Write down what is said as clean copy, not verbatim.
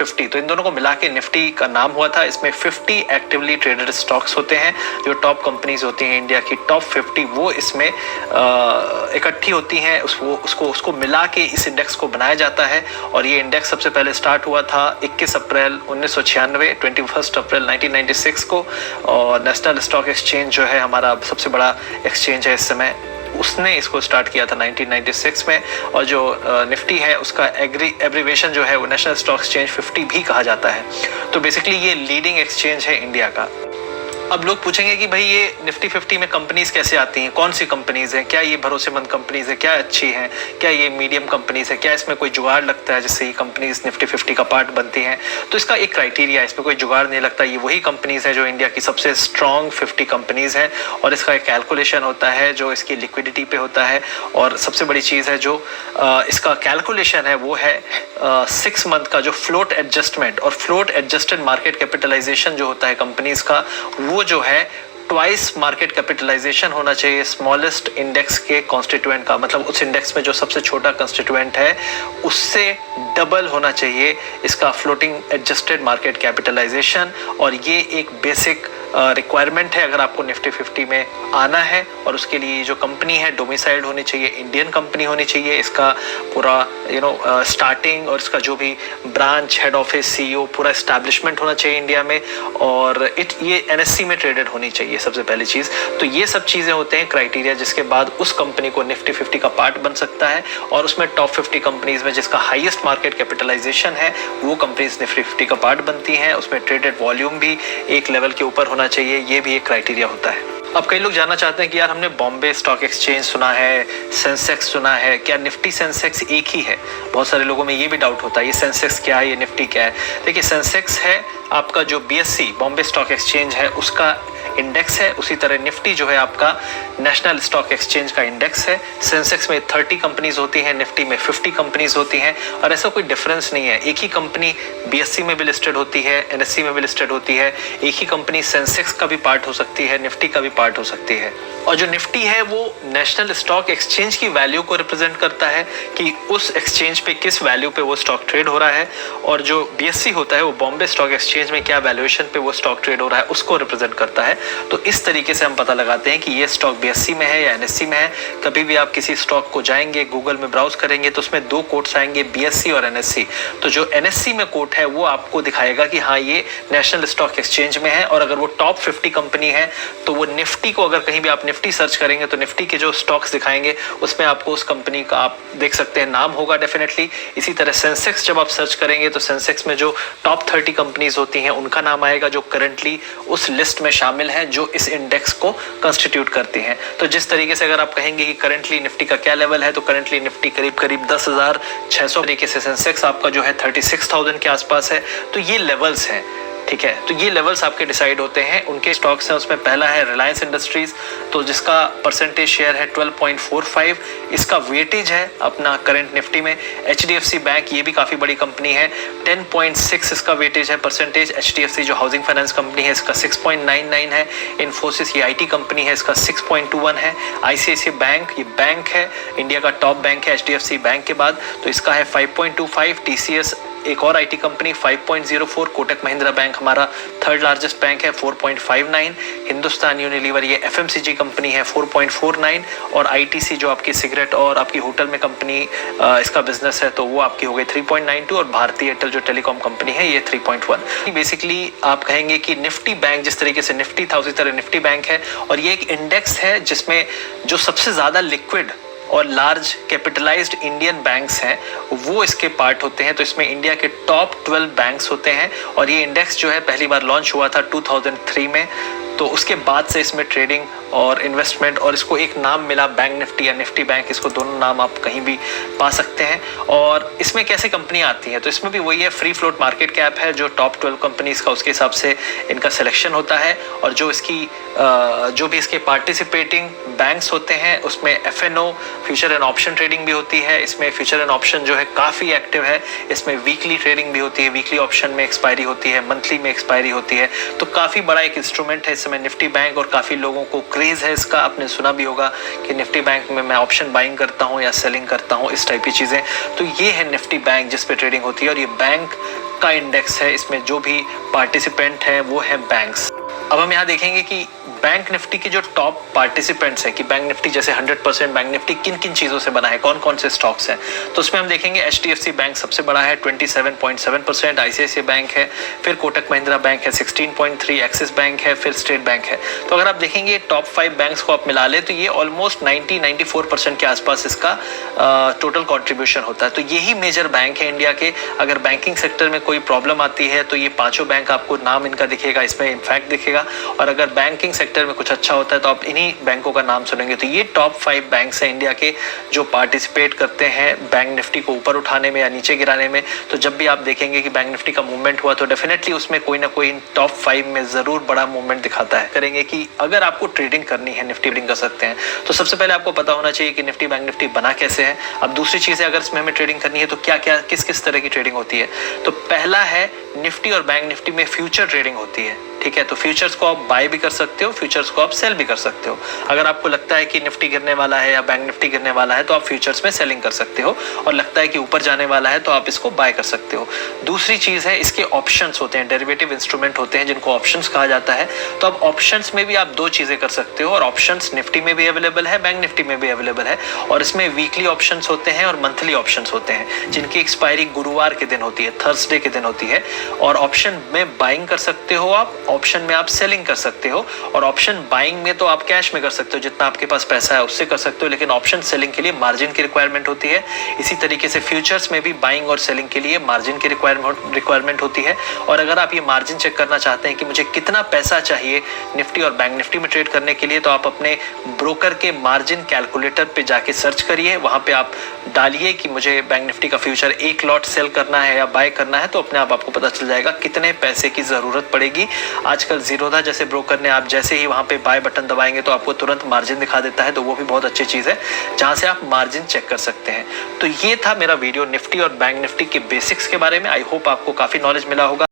50, तो इन दोनों को मिला के निफ्टी का नाम हुआ था। इसमें 50 एक्टिवली ट्रेडेड स्टॉक्स होते हैं, जो टॉप कंपनीज होती हैं इंडिया की टॉप 50, वो इसमें इकट्ठी होती हैं। उसको मिला के इस इंडेक्स को बनाया जाता है। और ये इंडेक्स सबसे पहले स्टार्ट हुआ था 21 अप्रैल 1996, 21 अप्रैल 1996 को। और नेशनल स्टॉक एक्सचेंज जो है हमारा सबसे बड़ा एक्सचेंज है इस समय, उसने इसको स्टार्ट किया था 1996 में। और जो निफ्टी है उसका एब्रीवेशन जो है वो नेशनल स्टॉक एक्सचेंज 50 भी कहा जाता है। तो बेसिकली ये लीडिंग एक्सचेंज है इंडिया का। अब लोग पूछेंगे कि भाई ये निफ्टी 50 में कंपनीज कैसे आती हैं, कौन सी कंपनीज हैं, क्या ये भरोसेमंद कंपनीज है, क्या अच्छी हैं, क्या ये मीडियम कंपनीज है, क्या इसमें कोई जुगाड़ लगता है जिससे ये कंपनीज निफ्टी 50 का पार्ट बनती हैं। तो इसका एक क्राइटेरिया है, इसमें कोई जुगाड़ नहीं लगता। ये वही कंपनीज है जो इंडिया की सबसे स्ट्रॉन्ग 50 कंपनीज हैं। और इसका एक कैलकुलेशन होता है जो इसकी लिक्विडिटी पे होता है। और सबसे बड़ी चीज़ है जो इसका कैलकुलेशन है वो है 6 मंथ का जो फ्लोट एडजस्टमेंट और फ्लोट एडजस्टेड मार्केट कैपिटलाइजेशन जो होता है कंपनीज का, वो जो है ट्वाइस मार्केट कैपिटलाइजेशन होना चाहिए स्मॉलेस्ट इंडेक्स के कॉन्स्टिट्यूएंट का। मतलब उस इंडेक्स में जो सबसे छोटा कॉन्स्टिट्यूएंट है उससे डबल होना चाहिए इसका फ्लोटिंग एडजस्टेड मार्केट कैपिटलाइजेशन। और ये एक बेसिक रिक्वायरमेंट है अगर आपको निफ्टी 50 में आना है। और उसके लिए जो कंपनी है डोमिसाइल्ड होनी चाहिए, इंडियन कंपनी होनी चाहिए। इसका पूरा स्टार्टिंग और इसका जो भी ब्रांच, हेड ऑफिस, सीईओ, पूरा एस्टैब्लिशमेंट होना चाहिए इंडिया में। और ये एनएससी में ट्रेडेड होनी चाहिए सबसे पहली चीज़। तो ये सब चीज़ें होते हैं क्राइटेरिया जिसके बाद उस कंपनी को निफ्टी 50 का पार्ट बन सकता है। और उसमें टॉप 50 कंपनीज में जिसका हाईएस्ट मार्केट कैपिटलाइजेशन है वो कंपनीज निफ्टी 50 का पार्ट बनती हैं। उसमें ट्रेडेड वॉल्यूम भी एक लेवल के ऊपर होना चाहिए, ये भी एक क्राइटेरिया होता है। अब कई लोग जानना चाहते हैं कि यार हमने बॉम्बे स्टॉक एक्सचेंज सुना है, सेंसेक्स सुना है, क्या निफ्टी सेंसेक्स एक ही है? बहुत सारे लोगों में ये भी डाउट होता है ये सेंसेक्स क्या है, ये निफ्टी क्या है। देखिए सेंसेक्स है आपका जो बीएससी बॉम्बे स्टॉक एक्सचेंज है उसका इंडेक्स है। उसी तरह निफ्टी जो है आपका नेशनल स्टॉक एक्सचेंज का इंडेक्स है। सेंसेक्स में 30 कंपनीज होती हैं, निफ्टी में 50 कंपनीज होती हैं। और ऐसा कोई डिफरेंस नहीं है, एक ही कंपनी बीएससी में भी लिस्टेड होती है, एनएससी में भी लिस्टेड होती है। एक ही कंपनी सेंसेक्स का भी पार्ट हो सकती है, निफ्टी का भी पार्ट हो सकती है। और जो निफ्टी है वो नेशनल स्टॉक एक्सचेंज की वैल्यू को रिप्रेजेंट करता है कि उस एक्सचेंज पे किस वैल्यू पे वो स्टॉक ट्रेड हो रहा है। और जो बीएससी होता है वो बॉम्बे स्टॉक एक्सचेंज में क्या वैल्यूएशन पे वो स्टॉक ट्रेड हो रहा है उसको रिप्रेजेंट करता है। तो इस तरीके से हम पता लगाते हैं कि ये स्टॉक बीएससी में है या एनएससी में है। कभी भी आप किसी स्टॉक को जाएंगे, गूगल में ब्राउज करेंगे तो उसमें 2 कोट्स आएंगे, बीएससी और एनएससी। तो जो एनएससी में कोट है वो आपको दिखाएगा कि हाँ ये नेशनल स्टॉक एक्सचेंज में है। और अगर वो टॉप 50 कंपनी है तो वो निफ्टी को, अगर कहीं भी आप निफ्टी सर्च करेंगे तो निफ्टी के जो स्टॉक्स दिखाएंगे उसमें आपको उस कंपनी का आप देख सकते हैं नाम होगा डेफिनेटली। इसी तरह सेंसेक्स जब आप सर्च करेंगे तो सेंसेक्स में जो टॉप 30 कंपनीज होती हैं उनका नाम आएगा जो करंटली उस लिस्ट में शामिल है जो इस इंडेक्स को कंस्टिट्यूट करती हैं। तो जिस तरीके से अगर आप कहेंगे कि करंटली निफ्टी का क्या लेवल है तो करंटली निफ्टी करीब 10,600 तरीके से सेंसेक्स आपका जो है 36,000 के आसपास है। तो ये लेवल्स हैं, ठीक है। तो ये लेवल्स आपके डिसाइड होते हैं, उनके स्टॉक्स हैं। उसमें पहला है रिलायंस इंडस्ट्रीज, तो जिसका परसेंटेज शेयर है 12.45। इसका वेटेज है अपना करंट निफ्टी में। एचडीएफसी बैंक, ये भी काफ़ी बड़ी कंपनी है, 10.6 इसका वेटेज है परसेंटेज। एचडीएफसी जो हाउसिंग फाइनेंस कंपनी है इसका 6.99 है। इन्फोसिस ये आईटी कंपनी है, इसका 6.21 है। आईसीआईसीआई बैंक, ये बैंक है, इंडिया का टॉप बैंक है एचडीएफसी बैंक के बाद, तो इसका है 5.25। टीसीएस एक और IT company 5.04। Kotak Mahindra bank हमारा थर्ड लार्जेस्ट बैंक है 4.59। हिंदुस्तान यूनिलीवर ये एफएमसीजी कंपनी है 4.49। और आईटीसी जो आपकी सिगरेट और आपकी होटल में कंपनी इसका बिजनेस है तो वो आपकी हो गई 3.92। और भारतीय एयरटेल जो टेलीकॉम कंपनी है ये 3.1। बेसिकली आप कहेंगे कि निफ्टी बैंक जिस तरीके से निफ्टी था उसी तरह निफ्टी बैंक है। और ये एक इंडेक्स है जिसमें जो सबसे ज्यादा लिक्विड और लार्ज कैपिटलाइज्ड इंडियन बैंक्स हैं वो इसके पार्ट होते हैं। तो इसमें इंडिया के टॉप 12 बैंक्स होते हैं। और ये इंडेक्स जो है पहली बार लॉन्च हुआ था 2003 में। तो उसके बाद से इसमें ट्रेडिंग और इन्वेस्टमेंट और इसको एक नाम मिला बैंक निफ्टी या निफ्टी बैंक, इसको दोनों नाम आप कहीं भी पा सकते हैं। और इसमें कैसे कंपनी आती है तो इसमें भी वही है, फ्री फ्लोट मार्केट कैप है जो टॉप 12 कंपनीज का, उसके हिसाब से इनका सिलेक्शन होता है। और जो इसकी जो भी इसके पार्टिसिपेटिंग बैंक्स होते हैं उसमें FNO future and option trading भी होती है। इसमें फ्यूचर एंड ऑप्शन जो है काफ़ी एक्टिव है। इसमें वीकली ट्रेडिंग भी होती है, वीकली ऑप्शन में एक्सपायरी होती है, मंथली में एक्सपायरी होती है। तो काफ़ी बड़ा एक इंस्ट्रूमेंट है इस समय निफ्टी बैंक। और काफ़ी लोगों को क्रेज़ है इसका, आपने सुना भी होगा कि निफ्टी बैंक में मैं ऑप्शन बाइंग करता हूँ या सेलिंग करता हूँ, इस टाइप की चीज़ें। तो ये है निफ्टी बैंक जिस पे ट्रेडिंग होती है। और ये बैंक पक्का इंडेक्स है, इसमें जो भी पार्टिसिपेंट हैं वो हैं बैंक्स। अब हम यहाँ देखेंगे कि बैंक निफ्टी के जो टॉप पार्टिसिपेंट्स हैं कि बैंक निफ्टी जैसे 100% बैंक निफ्टी किन किन चीजों से बना है, कौन कौन से स्टॉक्स हैं, तो उसमें हम देखेंगे HDFC बैंक सबसे बड़ा है 27.7%, ICICI बैंक है, फिर कोटक महिंद्रा बैंक है 16.3%, एक्सिस बैंक है, फिर स्टेट बैंक है। तो अगर आप देखेंगे टॉप 5 बैंक्स को आप मिला ले तो ये ऑलमोस्ट 90-94% के आसपास इसका टोटल कॉन्ट्रीब्यूशन होता है। तो यही मेजर बैंक है इंडिया के। अगर बैंकिंग सेक्टर में कोई प्रॉब्लम आती है तो ये पांचों बैंक आपको नाम इनका दिखेगा, इसमें इनफैक्ट दिखेगा। और अगर बैंकिंग सेक्टर में कुछ अच्छा होता है तो आप इन्हीं बैंकों का नाम सुनेंगे। तो ये टॉप 5 बैंक्स हैं इंडिया के जो पार्टिसिपेट करते हैं बैंक निफ्टी को ऊपर उठाने में या नीचे गिराने में। तो जब भी आप देखेंगे कि बैंक निफ्टी का मूवमेंट हुआ तो डेफिनेटली उसमें कोई ना कोई टॉप 5 में जरूर बड़ा मूवमेंट दिखाता है। करेंगे कि अगर आपको ट्रेडिंग करनी है, निफ्टी ट्रेडिंग कर सकते हैं, तो सबसे पहले आपको पता होना चाहिए कि निफ्टी बैंक निफ्टी बना कैसे है। अब दूसरी चीज है, अगर इसमें हमें ट्रेडिंग करनी है तो क्या क्या किस किस तरह की ट्रेडिंग होती है। तो पहला है निफ्टी और बैंक निफ्टी में फ्यूचर ट्रेडिंग होती है, ठीक है। तो फ्यूचर्स को आप बाय भी कर सकते हो, फ्यूचर्स को आप सेल भी कर सकते हो। अगर आपको लगता है कि निफ्टी गिरने वाला है या बैंक निफ्टी गिरने वाला है तो आप फ्यूचर्स में सेलिंग कर सकते हो, और लगता है कि ऊपर जाने वाला है तो आप इसको बाय कर सकते हो। दूसरी चीज है इसके ऑप्शंस होते हैं, डेरिवेटिव इंस्ट्रूमेंट होते हैं जिनको ऑप्शंस कहा जाता है। तो अब ऑप्शंस में भी आप दो चीजें कर सकते हो, और ऑप्शंस निफ्टी में भी अवेलेबल है, बैंक निफ्टी में भी अवेलेबल है। और इसमें वीकली ऑप्शंस होते हैं और मंथली ऑप्शंस होते हैं जिनकी एक्सपायरी गुरुवार के दिन होती है, थर्सडे के दिन होती है। और ऑप्शन में बाइंग कर सकते हो आप, ऑप्शन में आप सेलिंग कर सकते हो। और ऑप्शन बाइंग में तो आप कैश में कर सकते हो, जितना आपके पास पैसा है उससे कर सकते हो, लेकिन ऑप्शन सेलिंग के लिए मार्जिन की रिक्वायरमेंट होती है। इसी तरीके से फ्यूचर्स में भी बाइंग और सेलिंग के लिए मार्जिन की रिक्वायरमेंट होती है। और अगर आप ये मार्जिन चेक करना चाहते हैं कि मुझे कितना पैसा चाहिए निफ्टी और बैंक निफ्टी में ट्रेड करने के लिए, तो आप अपने ब्रोकर के मार्जिन कैलकुलेटर पे जाके सर्च करिए, वहां पे आप डालिए कि मुझे बैंक निफ्टी का फ्यूचर 1 लॉट सेल करना है या बाय करना है, तो अपने आप आपको पता चल जाएगा कितने पैसे की जरूरत पड़ेगी। आजकल जीरोधा जैसे ब्रोकर ने आप जैसे ही वहां पे बाय बटन दबाएंगे तो आपको तुरंत मार्जिन दिखा देता है, तो वो भी बहुत अच्छी चीज है जहां से आप मार्जिन चेक कर सकते हैं। तो ये था मेरा वीडियो निफ्टी और बैंक निफ्टी के बेसिक्स के बारे में। आई होप आपको काफी नॉलेज मिला होगा।